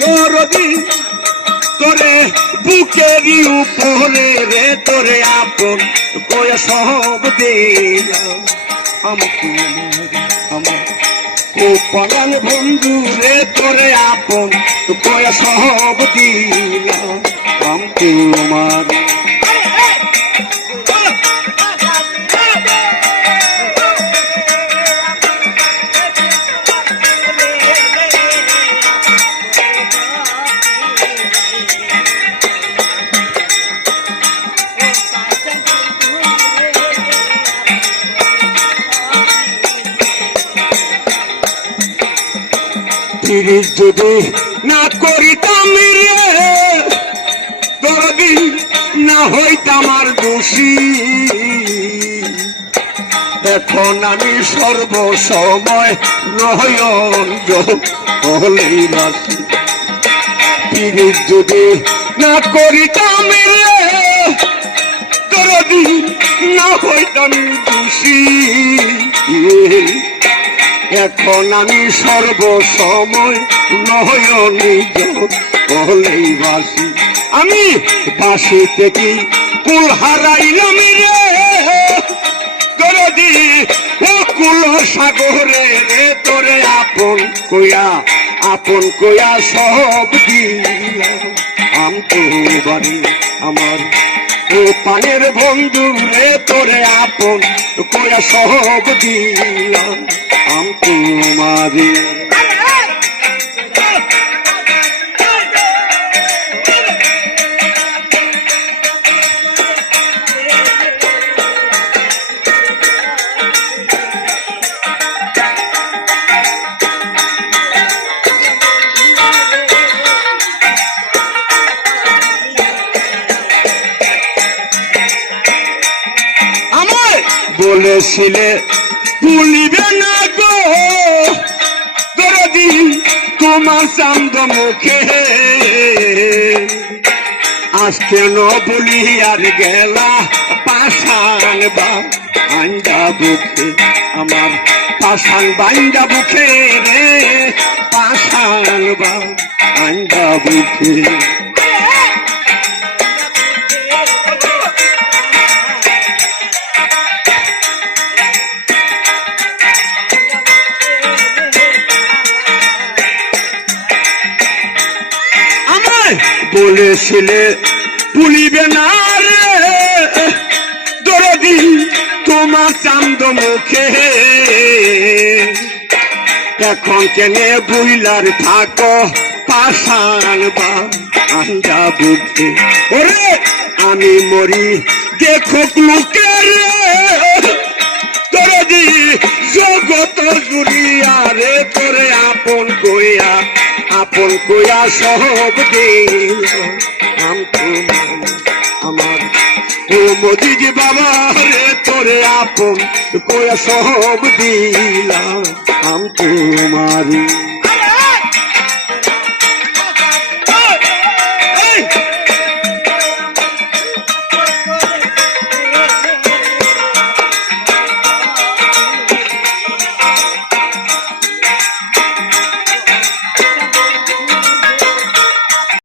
দরদি তোরে বুকেরই উপরে রে, তোরে আপন কয়ে সব দিলাম। আমাকে ও পরাণ বন্ধু রে, তোরে আপন কয়ে সব দিলাম। আম তোমার তিরিশ যদি না করিতাম রে না হইতাম আর দোষী। এখন আমি সর্বসময় নয়ন হলেই বাসি। তিরিশ যদি না করিতাম রে না হইতাম দোষী। এখন আমি সর্বসময় নয়নি হলেই বাসি। আমি বাসি থেকে কুল হারাইলাম রে। দরদি, ও কুল সাগরে রে তোরে আপন কইয়া আপন কইয়া সব দিলাম। আম তো বাড়ি আমার ও পানের বন্ধু রে তোরে আপন কোয়া সব দিলাম। আমি তোমারে বলেছিলে, ভুলিবে না গো। দরদি তোমার চান্দ মুখে। আজ কেন বলি আর গেলা পাশান বা আঞ্জা বুকে? আমার পাশান বাঞ্জা বুকে রে পাশান বা আঞ্জা বুকে। বলেছিলে, পুলিবে না রে। দরদি, তোমার চান্দ মুখে। এখন কেনে বুইলার থাকো পাশান বা আন্দা বুকে ওরে, আমি মরি দেখো লোকে রে। জগত জুড়িয়া রে, তোরে আপন কইয়া আপন কোয়া সব দে আমার ও মোদিজি বাবা রে, তোরে আপন কোয়া সব দিলাম। তোমারি